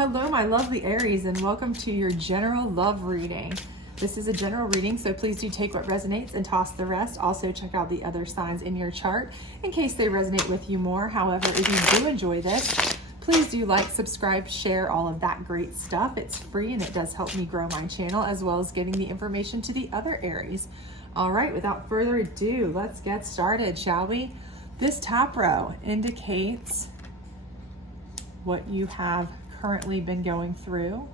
Hello, my lovely Aries, and welcome to your general love reading. This is a general reading, so please do take what resonates and toss the rest. Also, check out the other signs in your chart in case they resonate with you more. However, if you do enjoy this, please do like, subscribe, share, all of that great stuff. It's free and it does help me grow my channel as well as getting the information to the other Aries. All right, without further ado, let's get started, shall we? This top row indicates what you have currently been going through.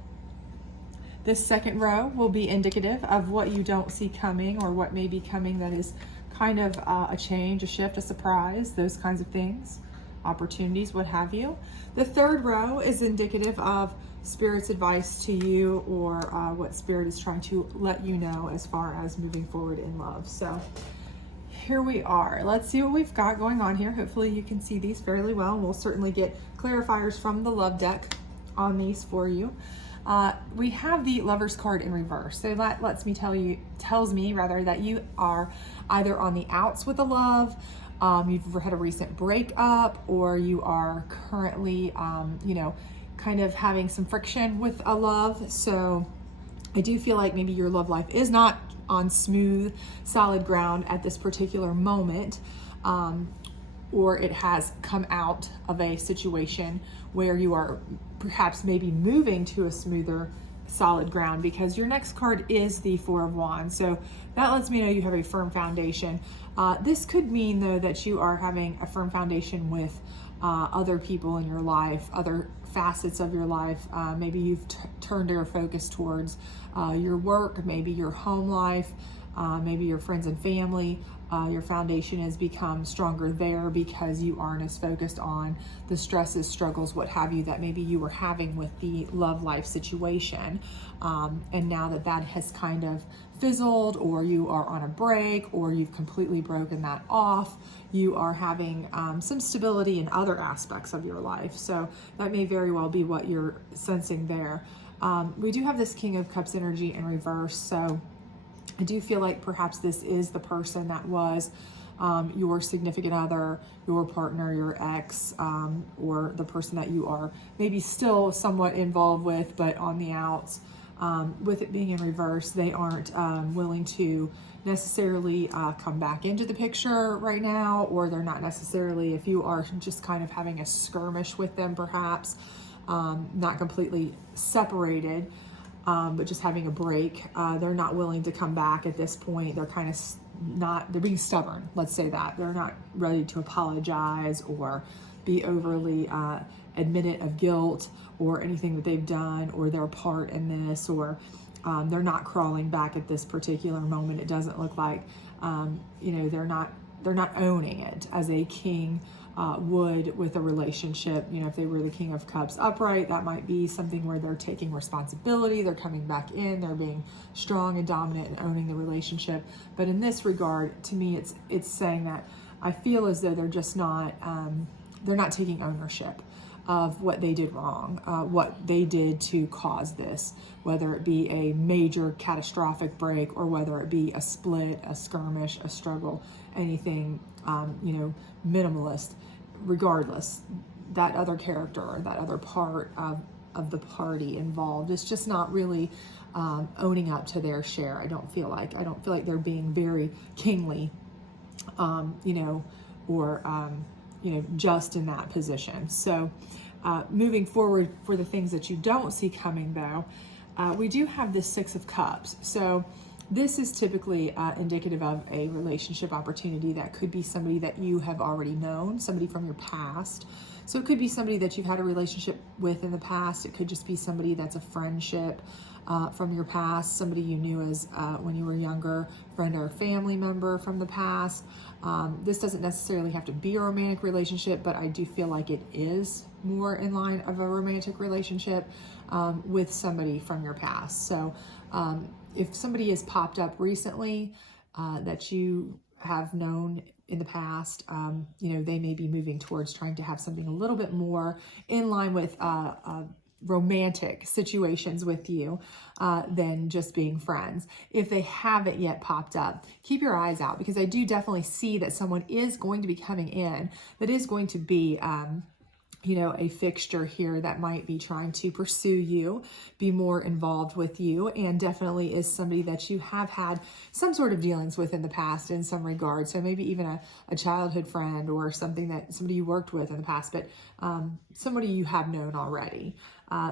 This second row will be indicative of what you don't see coming or what may be coming that is kind of a change, a shift, a surprise, those kinds of things, opportunities, what have you. The third row is indicative of Spirit's advice to you or what Spirit is trying to let you know as far as moving forward in love. So here we are. Let's see what we've got going on here. Hopefully you can see these fairly well. We'll certainly get clarifiers from the love deck on these for you. We have the Lover's card in reverse. So that tells me that you are either on the outs with a love, you've had a recent breakup, or you are currently, kind of having some friction with a love. So I do feel like maybe your love life is not on smooth, solid ground at this particular moment, or it has come out of a situation where you are perhaps maybe moving to a smoother, solid ground, because your next card is the Four of Wands. So that lets me know you have a firm foundation. This could mean, though, that you are having a firm foundation with other people in your life, other facets of your life. Maybe you've turned your focus towards your work, maybe your home life, maybe your friends and family. Your foundation has become stronger there because you aren't as focused on the stresses, struggles, what have you, that maybe you were having with the love life situation. And now that has kind of fizzled, or you are on a break, or you've completely broken that off, you are having some stability in other aspects of your life. So that may very well be what you're sensing there. We do have this King of Cups energy in reverse. So I do feel like perhaps this is the person that was your significant other, your partner, your ex, or the person that you are maybe still somewhat involved with, but on the outs. With it being in reverse, they aren't willing to necessarily come back into the picture right now, or they're not necessarily, if you are just kind of having a skirmish with them, perhaps, not completely separated, but just having a break. They're not willing to come back at this point. They're kind of they're being stubborn. Let's say that. They're not ready to apologize or be overly admitted of guilt or anything that they've done or their part in this, or they're not crawling back at this particular moment. It doesn't look like, they're not owning it as a king would with a relationship. If they were the King of Cups upright, that might be something where they're taking responsibility, they're coming back in, they're being strong and dominant and owning the relationship. But in this regard, to me, it's saying that I feel as though they're just not, they're not taking ownership of what they did wrong, what they did to cause this, whether it be a major catastrophic break or whether it be a split, a skirmish, a struggle, anything, minimalist. Regardless, that other character or that other part of the party involved is just not really owning up to their share. I don't feel like they're being very kingly, just in that position. So moving forward, for the things that you don't see coming, though, we do have this Six of Cups. So this is typically indicative of a relationship opportunity that could be somebody that you have already known, somebody from your past. So it could be somebody that you've had a relationship with in the past. It could just be somebody that's a friendship from your past, somebody you knew as when you were younger, friend or family member from the past. This doesn't necessarily have to be a romantic relationship, but I do feel like it is more in line of a romantic relationship with somebody from your past. So if somebody has popped up recently that you have known in the past, they may be moving towards trying to have something a little bit more in line with romantic situations with you than just being friends. If they haven't yet popped up, keep your eyes out, because I do definitely see that someone is going to be coming in that is going to be a fixture here that might be trying to pursue you, be more involved with you, and definitely is somebody that you have had some sort of dealings with in the past in some regard. So maybe even a childhood friend or somebody you worked with in the past, but somebody you have known already.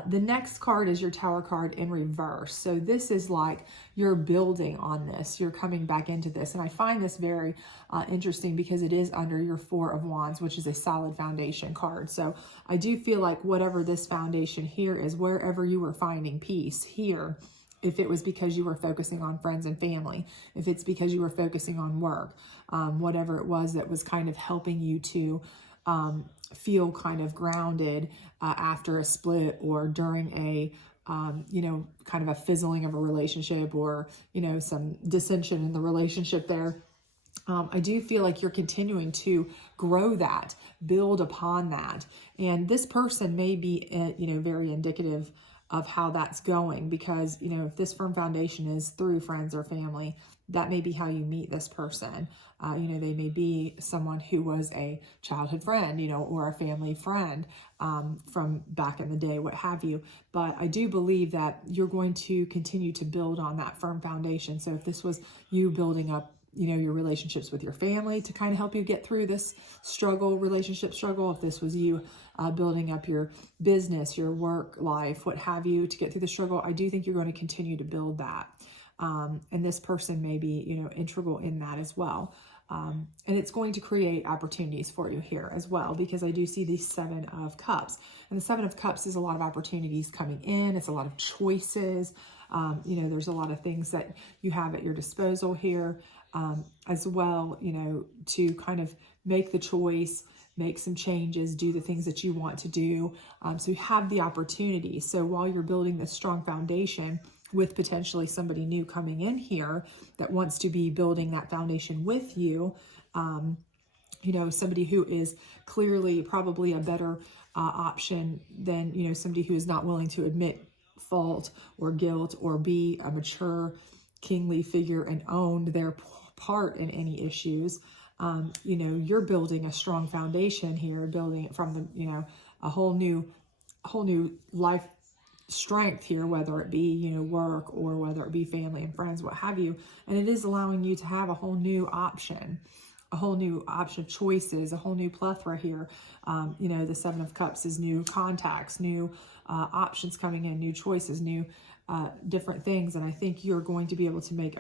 The next card is your Tower card in reverse. So this is like you're building on this, you're coming back into this. And I find this very interesting because it is under your Four of Wands, which is a solid foundation card. So I do feel like whatever this foundation here is, wherever you were finding peace here, if it was because you were focusing on friends and family, if it's because you were focusing on work, whatever it was that was kind of helping you to feel kind of grounded after a split or during a, kind of a fizzling of a relationship or, some dissension in the relationship there. I do feel like you're continuing to grow that, build upon that. And this person may be, very indicative of how that's going because, if this firm foundation is through friends or family, that may be how you meet this person. They may be someone who was a childhood friend, or a family friend from back in the day, what have you. But I do believe that you're going to continue to build on that firm foundation. So if this was you building up, your relationships with your family to kind of help you get through this relationship struggle, if this was you building up your business, your work life, what have you, to get through the struggle, I do think you're going to continue to build that. And this person may be, integral in that as well. And it's going to create opportunities for you here as well, because I do see the Seven of Cups. And the Seven of Cups is a lot of opportunities coming in. It's a lot of choices. There's a lot of things that you have at your disposal here as well, to kind of make the choice, make some changes, do the things that you want to do. So you have the opportunity. So while you're building this strong foundation with potentially somebody new coming in here that wants to be building that foundation with you, somebody who is clearly probably a better option than, somebody who is not willing to admit fault or guilt or be a mature kingly figure and own their part in any issues. You're building a strong foundation here, building it from the, a whole new life strength here, whether it be, work or whether it be family and friends, what have you. And it is allowing you to have a whole new option of choices, a whole new plethora here. The Seven of Cups is new contacts, new options coming in, new choices, new different things. And I think you're going to be able to make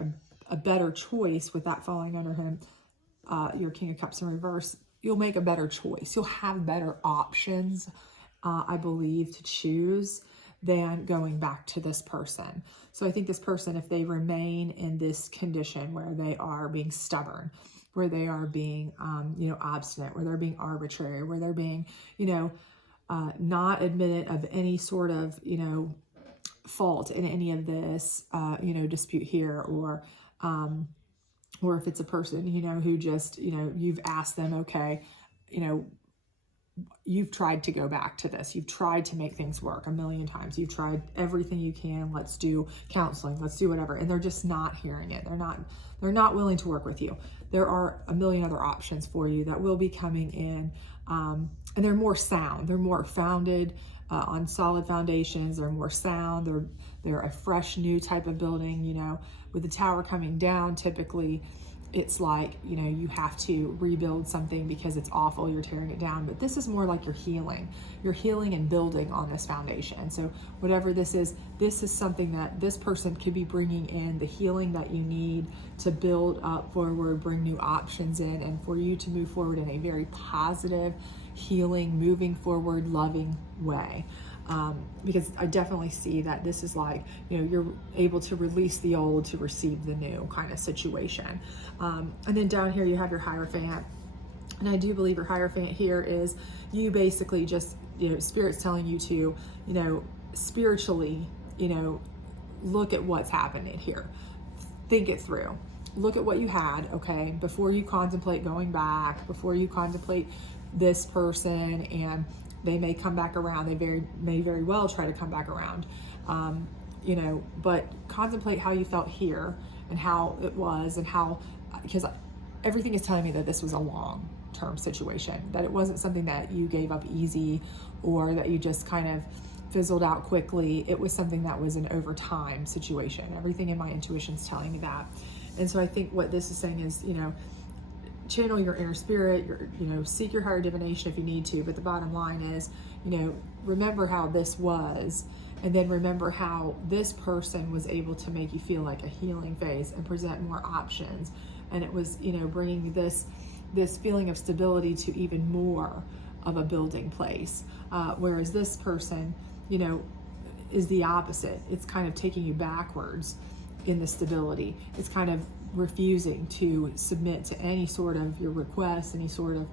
a better choice with that falling under him, your King of Cups in reverse. You'll make a better choice. You'll have better options, I believe, to choose than going back to this person. So I think this person, if they remain in this condition where they are being stubborn, where they are being, obstinate, where they're being arbitrary, where they're being, not admitted of any sort of, fault in any of this, dispute here, or if it's a person, who just, you've asked them, okay, you've tried to go back to this. You've tried to make things work a million times. You've tried everything you can. Let's do counseling. Let's do whatever. And they're just not hearing it. They're not willing to work with you. There are a million other options for you that will be coming in. And they're more sound. They're more founded on solid foundations. They're more sound. They're a fresh new type of building. With the Tower coming down, typically it's like, you have to rebuild something because it's awful, you're tearing it down. But this is more like you're healing and building on this foundation. So whatever this is something that this person could be bringing in, the healing that you need to build up forward, bring new options in, and for you to move forward in a very positive, healing, moving forward, loving way. Because I definitely see that this is like, you're able to release the old to receive the new kind of situation. And then down here you have your Hierophant. And I do believe your Hierophant here is you basically just, Spirit's telling you to, spiritually, look at what's happening here. Think it through. Look at what you had, okay, before you contemplate going back, before you contemplate this person, and they may come back around. They may very well try to come back around, but contemplate how you felt here and how it was, and how, because everything is telling me that this was a long term situation, that it wasn't something that you gave up easy or that you just kind of fizzled out quickly. It was something that was an over time situation. Everything in my intuition is telling me that. And so I think what this is saying is, channel your inner spirit, seek your higher divination if you need to. But the bottom line is, remember how this was, and then remember how this person was able to make you feel like a healing phase and present more options. And it was, bringing this feeling of stability to even more of a building place. Whereas this person, is the opposite. It's kind of taking you backwards in the stability. It's kind of refusing to submit to any sort of your requests, any sort of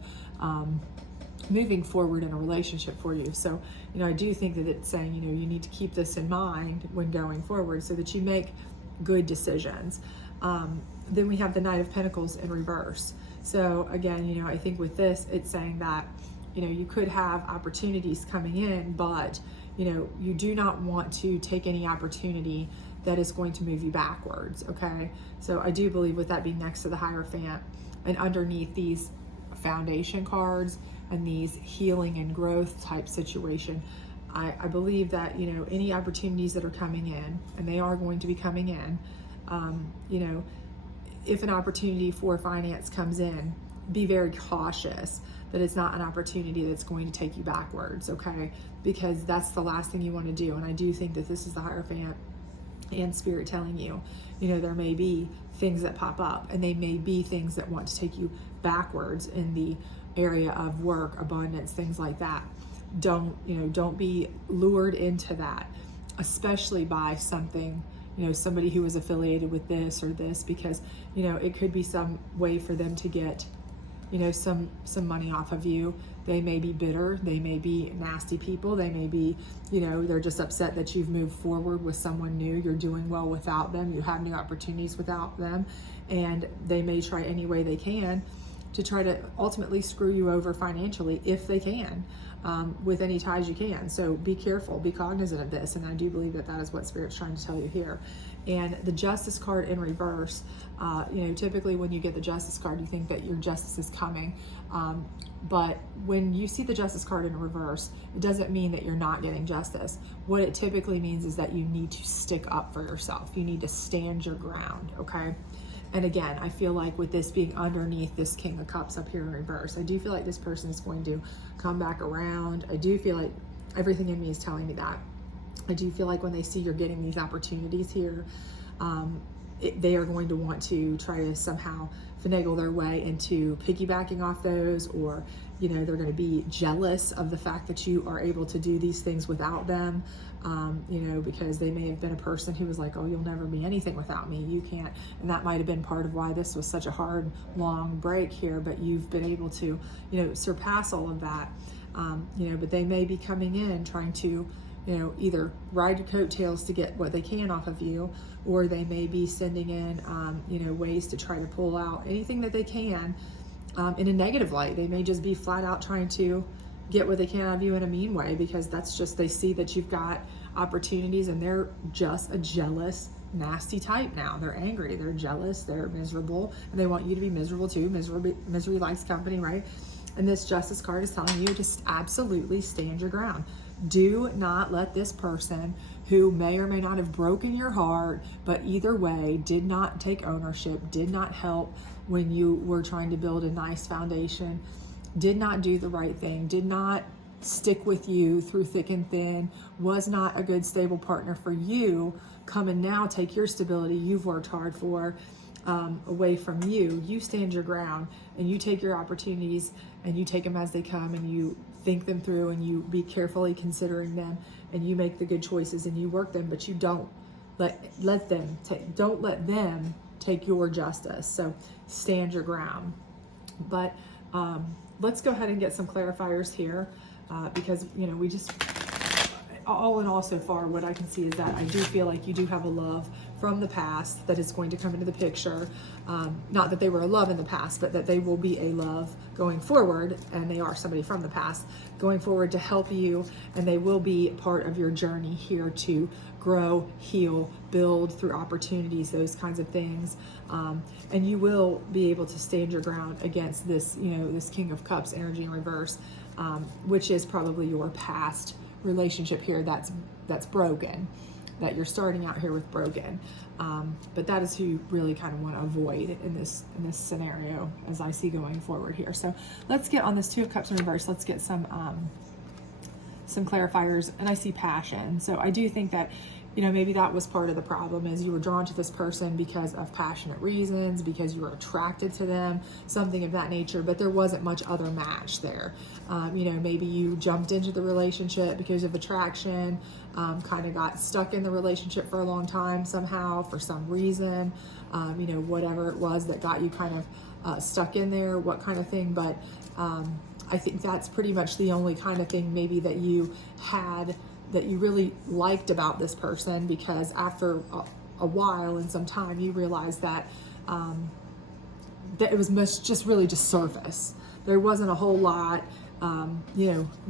moving forward in a relationship for you. So, I do think that it's saying, you need to keep this in mind when going forward so that you make good decisions. Then we have the Knight of Pentacles in reverse. So again, I think with this, it's saying that, you could have opportunities coming in, but, you do not want to take any opportunity that is going to move you backwards, okay? So I do believe with that being next to the Hierophant and underneath these foundation cards and these healing and growth type situation, I believe that, any opportunities that are coming in, and they are going to be coming in, if an opportunity for finance comes in, be very cautious that it's not an opportunity that's going to take you backwards, okay? Because that's the last thing you want to do. And I do think that this is the Hierophant and Spirit telling you, there may be things that pop up, and they may be things that want to take you backwards in the area of work, abundance, things like that. Don't be lured into that, especially by something, somebody who is affiliated with this or this, because, it could be some way for them to get, some money off of you. They may be bitter, they may be nasty people, they may be, they're just upset that you've moved forward with someone new, you're doing well without them, you have new opportunities without them, and they may try any way they can to try to ultimately screw you over financially if they can, with any ties you can. So be careful, be cognizant of this, and I do believe that that is what Spirit's trying to tell you here. And the Justice card in reverse, typically when you get the Justice card, you think that your justice is coming, but when you see the Justice card in reverse, it doesn't mean that you're not getting justice. What it typically means is that you need to stick up for yourself. You need to stand your ground, okay? And again, I feel like with this being underneath this King of Cups up here in reverse, I do feel like this person is going to come back around. I do feel like everything in me is telling me that. I do feel like when they see you're getting these opportunities here, they are going to want to try to somehow finagle their way into piggybacking off those, or they're going to be jealous of the fact that you are able to do these things without them, because they may have been a person who was like, oh, you'll never be anything without me, you can't. And that might have been part of why this was such a hard, long break here, but you've been able to, surpass all of that. But they may be coming in trying to, either ride your coattails to get what they can off of you, or they may be sending in, ways to try to pull out anything that they can in a negative light. They may just be flat out trying to get what they can out of you in a mean way, because that's just, they see that you've got opportunities, and they're just a jealous, nasty type now. They're angry, they're jealous, they're miserable, and they want you to be miserable too. Misery likes company, right? And this Justice card is telling you to absolutely stand your ground. Do not let this person, who may or may not have broken your heart, but either way did not take ownership, did not help when you were trying to build a nice foundation, did not do the right thing, did not stick with you through thick and thin, was not a good stable partner for you, come and now take your stability you've worked hard for away from you. You stand your ground, and you take your opportunities, and you take them as they come, and you think them through, and you be carefully considering them, and you make the good choices, and you work them, but you don't let them take your justice. So stand your ground. But let's go ahead and get some clarifiers here, because we just, all in all so far, what I can see is that I do feel like you do have a love from the past that is going to come into the picture. Not that they were a love in the past, but that they will be a love going forward, and they are somebody from the past going forward to help you, and they will be part of your journey here to grow, heal, build through opportunities, those kinds of things. And you will be able to stand your ground against this, this King of Cups energy in reverse, which is probably your past relationship here that's broken, that you're starting out here with broken. But that is who you really kind of want to avoid in this scenario, as I see going forward here. So let's get on this Two of Cups in reverse. Let's get some clarifiers. And I see passion. So I do think that, maybe that was part of the problem, is you were drawn to this person because of passionate reasons, because you were attracted to them, something of that nature, but there wasn't much other match there. Maybe you jumped into the relationship because of attraction, kind of got stuck in the relationship for a long time somehow, for some reason, whatever it was that got you kind of stuck in there, what kind of thing. But I think that's pretty much the only kind of thing maybe that you had that you really liked about this person, because after a while and some time you realized that that it was just really just surface. There wasn't a whole lot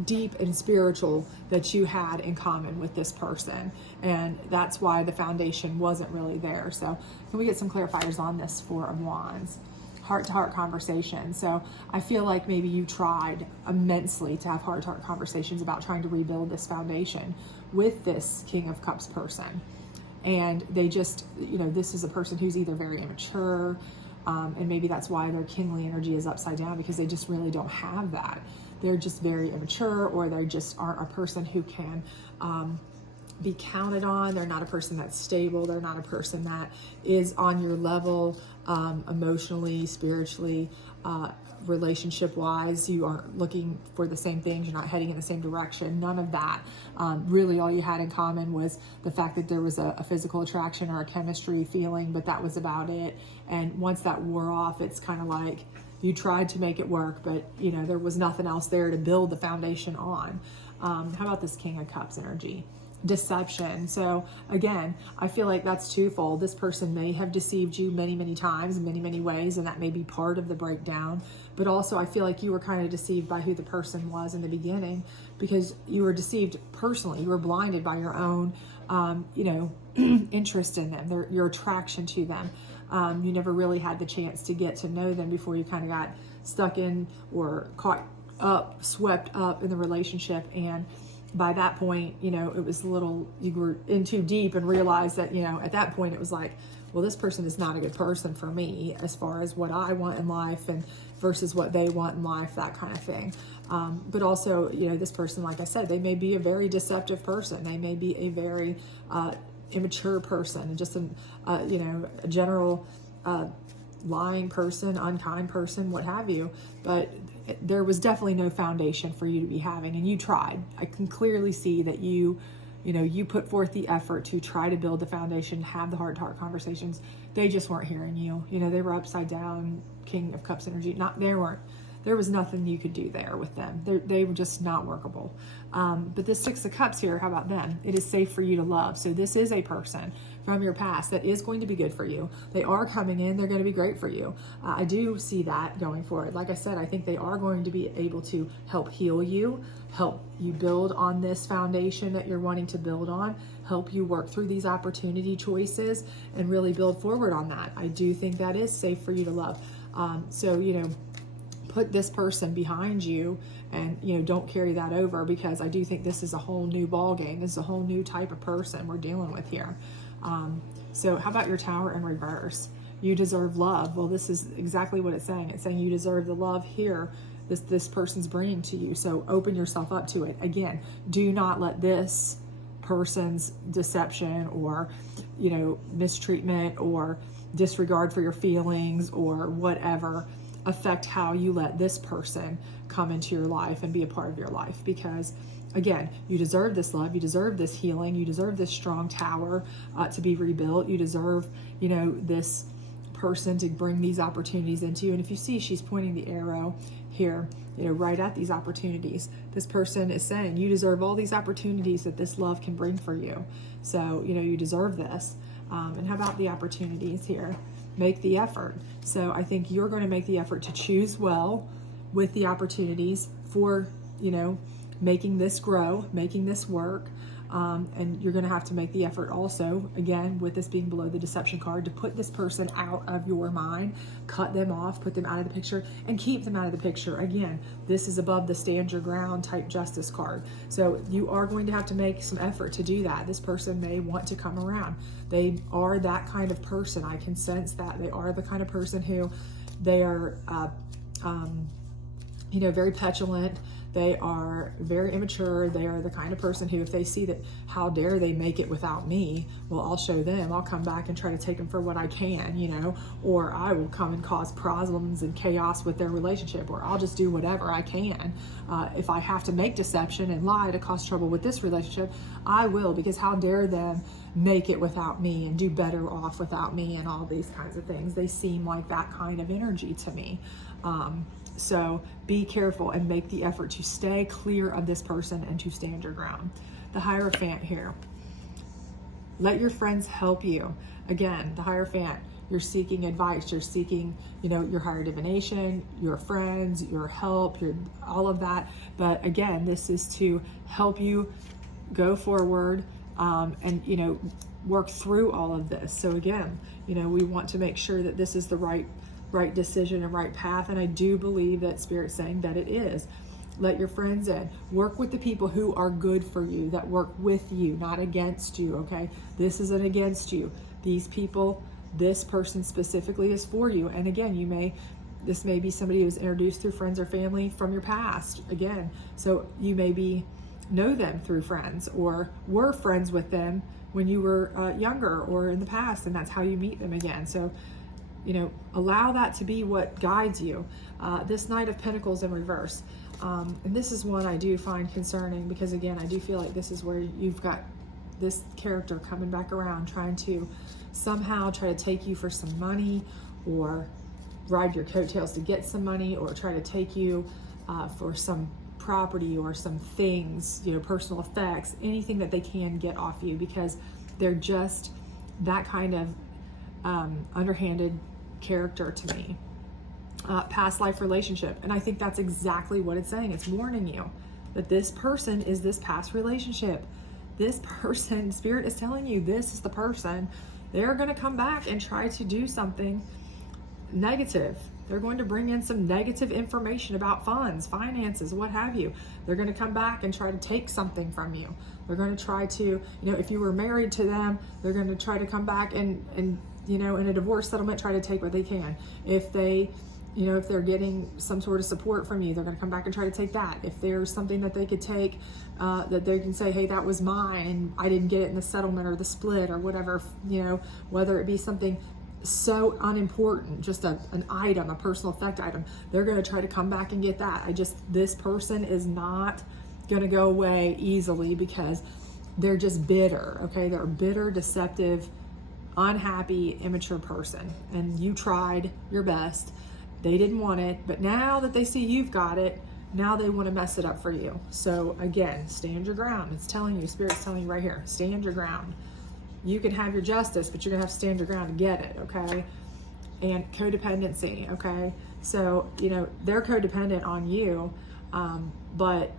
deep and spiritual that you had in common with this person, and that's why the foundation wasn't really there. So can we get some clarifiers on this Four of Wands? Heart-to-heart conversation. So I feel like maybe you tried immensely to have heart-to-heart conversations about trying to rebuild this foundation with this King of Cups person, and they just, this is a person who's either very immature, and maybe that's why their kingly energy is upside down, because they just really don't have that. They're just very immature, or they just aren't a person who can be counted on. They're not a person that's stable. They're not a person that is on your level, emotionally, spiritually, relationship wise. You aren't looking for the same things. You're not heading in the same direction. None of that. Really all you had in common was the fact that there was a physical attraction or a chemistry feeling, but that was about it. And once that wore off, it's kind of like you tried to make it work, but there was nothing else there to build the foundation on. How about this King of Cups energy? Deception. So again, I feel like that's twofold. This person may have deceived you many, many times in many, many ways, and that may be part of the breakdown. But also I feel like you were kind of deceived by who the person was in the beginning, because you were deceived personally. You were blinded by your own, interest in them, your attraction to them. You never really had the chance to get to know them before you kind of got stuck in or caught up, swept up in the relationship. And by that point, it was you were in too deep and realized that, at that point it was like, well, this person is not a good person for me as far as what I want in life and versus what they want in life, that kind of thing. But also, this person, like I said, they may be a very deceptive person. They may be a very immature person, just a general lying person, unkind person, what have you. But there was definitely no foundation for you to be having, and you tried. I can clearly see that you put forth the effort to try to build the foundation, have the heart-to-heart conversations. They just weren't hearing you. They were upside down, King of Cups energy. There was nothing you could do there with them. They were just not workable. But this Six of Cups here, how about them? It is safe for you to love. So this is a person from your past that is going to be good for you. They are coming in. They're going to be great for you. I do see that going forward. Like I said, I think they are going to be able to help heal you, help you build on this foundation that you're wanting to build on, help you work through these opportunity choices and really build forward on that. I do think that is safe for you to love. Put this person behind you and don't carry that over, because I do think this is a whole new ball game. This is a whole new type of person we're dealing with here. So how about your Tower in reverse? You deserve love. Well, this is exactly what it's saying. It's saying you deserve the love here this person's bringing to you. So open yourself up to it. Again, do not let this person's deception or mistreatment or disregard for your feelings or whatever affect how you let this person come into your life and be a part of your life. Because again, you deserve this love, you deserve this healing, you deserve this strong tower to be rebuilt, you deserve this person to bring these opportunities into you. And if you see, she's pointing the arrow here, right at these opportunities. This person is saying you deserve all these opportunities that this love can bring for you. So you deserve this. And how about the opportunities here? Make the effort. So I think you're going to make the effort to choose well with the opportunities for, making this grow, making this work. And you're going to have to make the effort also, again, with this being below the deception card, to put this person out of your mind, cut them off, put them out of the picture, and keep them out of the picture. Again, this is above the stand your ground type justice card. So you are going to have to make some effort to do that. This person may want to come around. They are that kind of person. I can sense that. They are the kind of person who they are, very petulant. They are very immature. They are the kind of person who, if they see that, how dare they make it without me? Well, I'll show them. I'll come back and try to take them for what I can, or I will come and cause problems and chaos with their relationship, or I'll just do whatever I can. If I have to make deception and lie to cause trouble with this relationship, I will, because how dare them make it without me and do better off without me and all these kinds of things. They seem like that kind of energy to me. So be careful and make the effort to stay clear of this person and to stand your ground. The Hierophant here. Let your friends help you. Again, the Hierophant, you're seeking advice, you're seeking, your higher divination, your friends, your help, all of that. But again, this is to help you go forward and, work through all of this. So again, we want to make sure that this is the right decision and right path, and I do believe that Spirit's saying that it is. Let your friends in. Work with the people who are good for you, that work with you, not against you, okay? This isn't against you. These people, this person specifically is for you. And again, this may be somebody who's introduced through friends or family from your past, again. So you maybe know them through friends or were friends with them when you were younger or in the past, and that's how you meet them again. So allow that to be what guides you. This Knight of Pentacles in reverse. And this is one I do find concerning, because again, I do feel like this is where you've got this character coming back around, trying to somehow try to take you for some money, or ride your coattails to get some money, or try to take you for some property or some things, personal effects, anything that they can get off you, because they're just that kind of underhanded character to me. Past life relationship, and I think that's exactly what it's saying. It's warning you that this person is this past relationship. This person, Spirit is telling you, this is the person. They're going to come back and try to do something negative. They're going to bring in some negative information about funds, finances, what have you. They're going to come back and try to take something from you. They're going to try to, if you were married to them, they're going to try to come back and in a divorce settlement, try to take what they can. If they, if they're getting some sort of support from you, they're going to come back and try to take that. If there's something that they could take, that they can say, hey, that was mine and I didn't get it in the settlement or the split or whatever, whether it be something so unimportant, just an item, a personal effect item, they're going to try to come back and get that. This person is not going to go away easily, because they're just bitter, okay? They're a bitter, deceptive, unhappy, immature person, and you tried your best. They didn't want it, but now that they see you've got it, now they want to mess it up for you. So again, stand your ground. It's telling you, Spirit's telling you right here, stand your ground. You can have your justice, but you're gonna have to stand your ground to get it, okay? And codependency, okay? So, they're codependent on you, but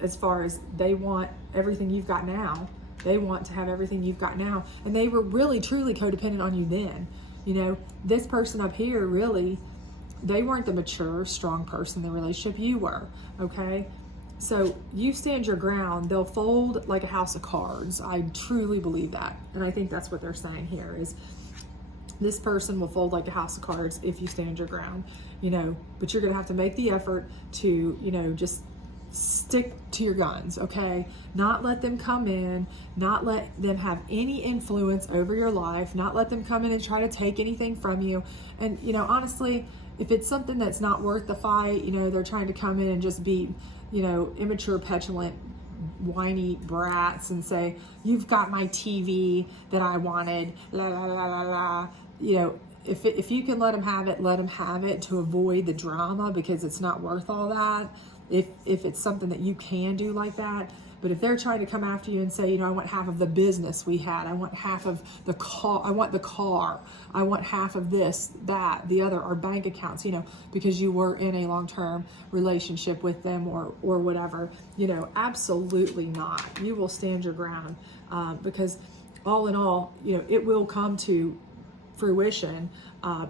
as far as they want everything you've got now, they want to have everything you've got now, and they were really, truly codependent on you then. This person up here, really, they weren't the mature, strong person in the relationship. You were, okay? So you stand your ground, they'll fold like a house of cards. I truly believe that. And I think that's what they're saying here is this person will fold like a house of cards if you stand your ground, but you're going to have to make the effort to, just stick to your guns, okay? Not let them come in, not let them have any influence over your life, not let them come in and try to take anything from you. And, honestly, if it's something that's not worth the fight, they're trying to come in and just be, immature, petulant, whiny brats and say, you've got my TV that I wanted, la la la la la. If you can let them have it to avoid the drama, because it's not worth all that. If it's something that you can do like that, But if they're trying to come after you and say, you know, I want half of the business we had, I want half of the car, I want the car, I want half of this, that, the other, our bank accounts, you know, because you were in a long-term relationship with them or whatever, you know, absolutely not. You will stand your ground, because all in all, you know, it will come to fruition.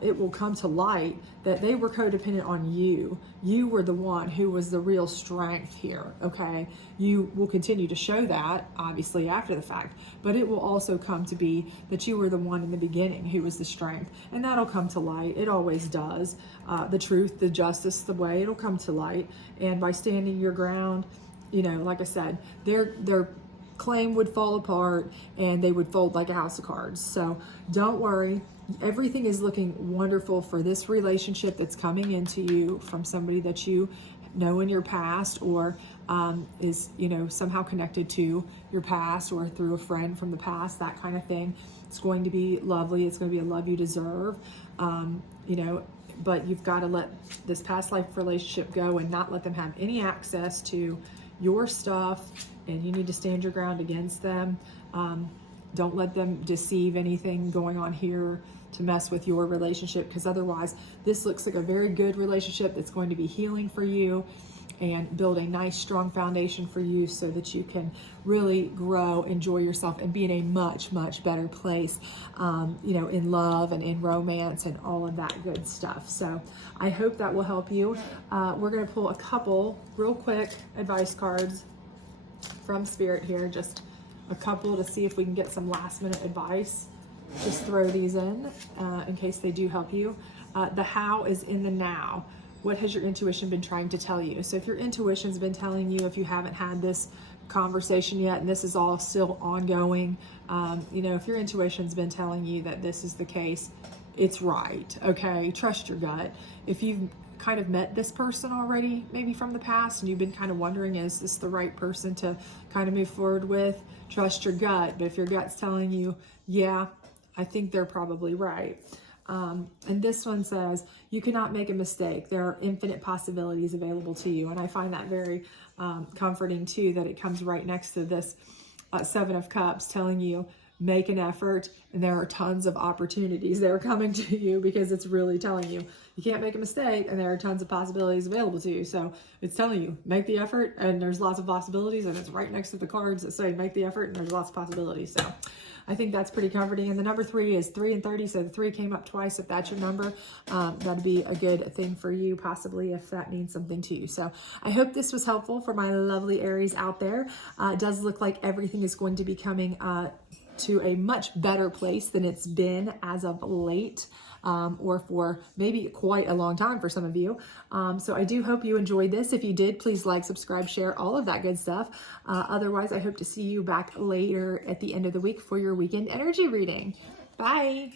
It will come to light that they were codependent on you. You were the one who was the real strength here, okay? You will continue to show that, obviously, after the fact, but it will also come to be that you were the one in the beginning who was the strength, and that'll come to light. It always does. The truth, the justice, the way, it'll come to light, and by standing your ground, you know, like I said, their claim would fall apart and they would fold like a house of cards. So don't worry. Everything is looking wonderful for this relationship that's coming into you from somebody that you know in your past, or is, you know, somehow connected to your past, or through a friend from the past, that kind of thing. It's going to be lovely. It's going to be a love you deserve, you know, but you've got to let this past life relationship go and not let them have any access to your stuff, and you need to stand your ground against them. Don't let them deceive anything going on here to mess with your relationship, because otherwise this looks like a very good relationship that's going to be healing for you and build a nice strong foundation for you so that you can really grow, enjoy yourself, and be in a much, much better place, you know, in love and in romance and all of that good stuff. So I hope that will help you. We're going to pull a couple real quick advice cards from Spirit here, just a couple, to see if we can get some last minute advice. Just throw these in case they do help you. The how is in the now. What has your intuition been trying to tell you? So if your intuition's been telling you, if you haven't had this conversation yet and this is all still ongoing, you know, if your intuition's been telling you that this is the case, it's right, okay? Trust your gut. If you've kind of met this person already, maybe from the past, and you've been kind of wondering, is this the right person to kind of move forward with? Trust your gut. But if your gut's telling you, yeah, I think they're probably right. And this one says, you cannot make a mistake. There are infinite possibilities available to you. And I find that very comforting too, that it comes right next to this Seven of Cups telling you, make an effort, and there are tons of opportunities that are coming to you, because it's really telling you you can't make a mistake and there are tons of possibilities available to you. So it's telling you, make the effort, and there's lots of possibilities, and it's right next to the cards that say make the effort and there's lots of possibilities. So I think that's pretty comforting. And the number 3 is 3 and 30. So the 3 came up twice. If that's your number, that'd be a good thing for you, possibly, if that means something to you. So I hope this was helpful for my lovely Aries out there. It does look like everything is going to be coming to a much better place than it's been as of late, or for maybe quite a long time for some of you. So I do hope you enjoyed this. If you did, please like, subscribe, share, all of that good stuff. Otherwise, I hope to see you back later at the end of the week for your weekend energy reading. Bye.